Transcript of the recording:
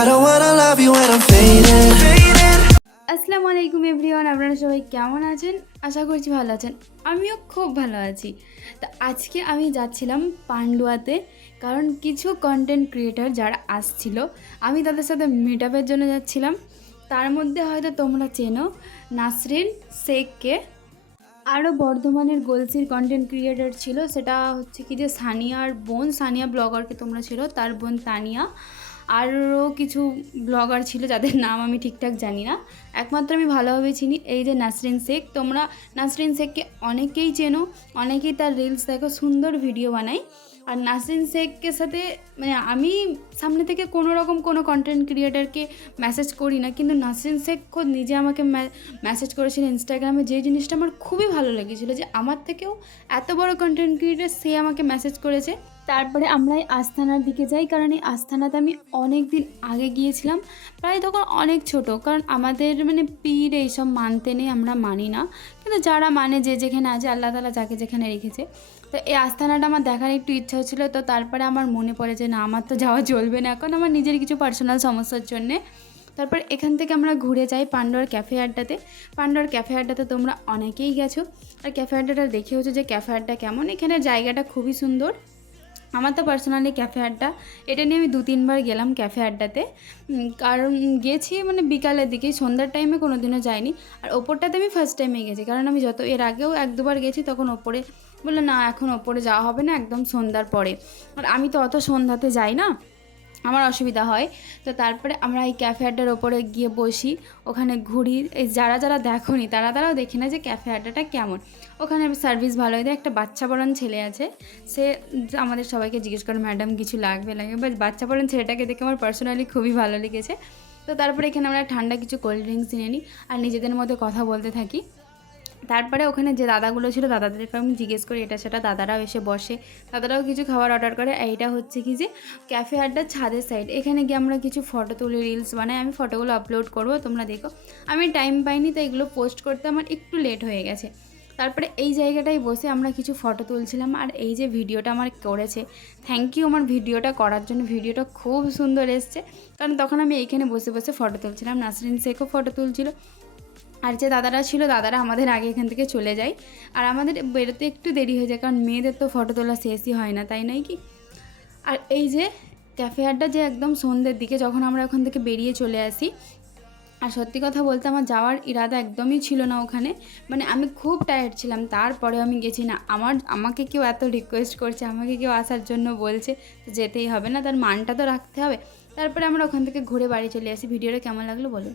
I don't wanna love you when I'm faded. আসসালামু আলাইকুম everyone, আপনারা সবাই কেমন আছেন? আশা করছি ভালো আছেন। আমিও খুব ভালো আছি। তো আজকে আমি যাচ্ছিলাম পান্ডুয়াতে, কারণ কিছু কন্টেন্ট ক্রিয়েটার যারা আসছিল, আমি তাদের সাথে মিট আপের জন্য যাচ্ছিলাম। তার মধ্যে হয়তো তোমরা চেনো নাসরিন শেখকে। আরও বর্ধমানের গলসির কন্টেন্ট ক্রিয়েটার ছিল, সেটা হচ্ছে কি যে সানিয়ার বোন, সানিয়া ব্লগারকে তোমরা ছিল, তার বোন তানিয়া। আরও কিছু ব্লগার ছিল যাদের নাম আমি ঠিকঠাক জানি না, একমাত্র আমি ভালোভাবে চিনি এই যে নাসরিন শেখ। তোমরা নাসরিন শেখকে অনেকেই চেনো, অনেকেই তার রিলস দেখো, সুন্দর ভিডিও বানায়। আর নাসরিন শেখকে সাথে মানে আমি সামনে থেকে কোনো রকম কোনো কন্টেন্ট ক্রিয়েটারকে মেসেজ করি না, কিন্তু নাসরিন শেখ খোদ নিজে আমাকে মেসেজ করেছিল ইনস্টাগ্রামে, যে জিনিসটা আমার খুবই ভালো লেগেছিলো, যে আমার থেকেও এত বড় কন্টেন্ট ক্রিয়েটার সে আমাকে মেসেজ করেছে। তারপরে আমরা এই আস্তানার দিকে যাই, কারণ এই আস্তানাতে আমি অনেক দিন আগে গিয়েছিলাম, প্রায় তখন অনেক ছোট, কারণ আমাদের মানে পীর এইসব মানতে নেই, আমরা মানি না, কিন্তু যারা মানে যে যেখানে আছে, আল্লাহ তাআলা যাকে যেখানে রেখেছে। তো এই আস্তানাটা আমার দেখার একটু ইচ্ছা হচ্ছিলো, তো তারপরে আমার মনে পড়ে যে না, আমার তো যাওয়া চলবে না এখন, আমার নিজের কিছু পার্সোনাল সমস্যার জন্যে। তারপর এখান থেকে আমরা ঘুরে যাই পান্ডুয়ার ক্যাফে আড্ডাতে। পান্ডুয়ার ক্যাফে আড্ডাতে তোমরা অনেকেই গেছো, আর ক্যাফে আড্ডাটা দেখে হচ্ছে যে ক্যাফে আড্ডা কেমন। এখানে জায়গাটা খুবই সুন্দর। আমার তো পার্সোনালি ক্যাফে আড্ডা এটা নিয়ে আমি 2-3 বার গেলাম ক্যাফে আড্ডাতে, কারণ গেছি মানে বিকালের দিকে, সন্ধ্যার টাইমে কোনো দিনও যাইনি। আর ওপরটাতে আমি ফার্স্ট টাইমে গেছি, কারণ আমি যত এর আগেও 1-2 বার গেছি, তখন ওপরে বললো না এখন ওপরে যাওয়া হবে না, একদম সন্ধ্যার পরে। আর আমি তো অত সন্ধ্যাতে যাই না, আমার অসুবিধা হয়। তো তারপরে আমরা এই ক্যাফে আড্ডার ওপরে গিয়ে বসি, ওখানে ঘুরি। এই যারা যারা দেখোনি তারাও দেখে না যে ক্যাফে আড্ডাটা কেমন। ওখানে সার্ভিস ভালোই দেয়। একটা বাচ্চা পড়ান ছেলে আছে, সে আমাদের সবাইকে জিজ্ঞেস করে ম্যাডাম কিছু লাগবে বাট বাচ্চা পড়ান ছেলেটাকে দেখে আমার পার্সোনালি খুবই ভালো লেগেছে। তো তারপরে এখানে আমরা ঠান্ডা কিছু কোল্ড ড্রিঙ্কস নিয়ে নিই, আর নিজেদের মধ্যে কথা বলতে থাকি। তারপরে ওখানে যে দাদাগুলো ছিল, দাদাদেরকে আমি জিজ্ঞেস করি এটা সেটা, দাদারাও এসে বসে, দাদারাও কিছু খাবার অর্ডার করে। এইটা হচ্ছে কি যে ক্যাফে আড্ডার ছাদের সাইড, এখানে গিয়ে আমরা কিছু ফটো তুলি, রিলস বানাই। আমি ফটোগুলো আপলোড করবো, তোমরা দেখো। আমি টাইম পাইনি, তাই এগুলো পোস্ট করতে আমার একটু লেট হয়ে গেছে। তারপরে এই জায়গাটায় বসে আমরা কিছু ফটো তুলছিলাম, আর এই যে ভিডিওটা আমার করেছে, থ্যাংক ইউ আমার ভিডিওটা করার জন্য। ভিডিওটা খুব সুন্দর এসছে, কারণ তখন আমি এইখানে বসে বসে ফটো তুলছিলাম, নাসরিন শেখও ফটো তুলছিল। আর যে দাদারা ছিল, দাদারা আমাদের আগে এখান থেকে চলে যায়, আর আমাদের বেরোতে একটু দেরি হয়ে যায়, কারণ মেয়েদের তো ফটো তোলা শেষই হয় না, তাই নয় কি। আর এই যে ক্যাফে আড্ডা যে একদম সন্ধ্যের দিকে যখন আমরা ওখান থেকে বেরিয়ে চলে আসি, আর সত্যি কথা বলতে আমার যাওয়ার ইরাদা একদমই ছিল না ওখানে, মানে আমি খুব টায়ার্ড ছিলাম, তারপরে আমি গেছি না। আমাকে কেউ এত রিকোয়েস্ট করছে, আমাকে কেউ আসার জন্য বলছে, তো যেতেই হবে না, তার মানটা তো রাখতে হবে। তারপরে আমরা ওখান থেকে ঘুরে বাড়ি চলে আসি। ভিডিওটা কেমন লাগলো বলো।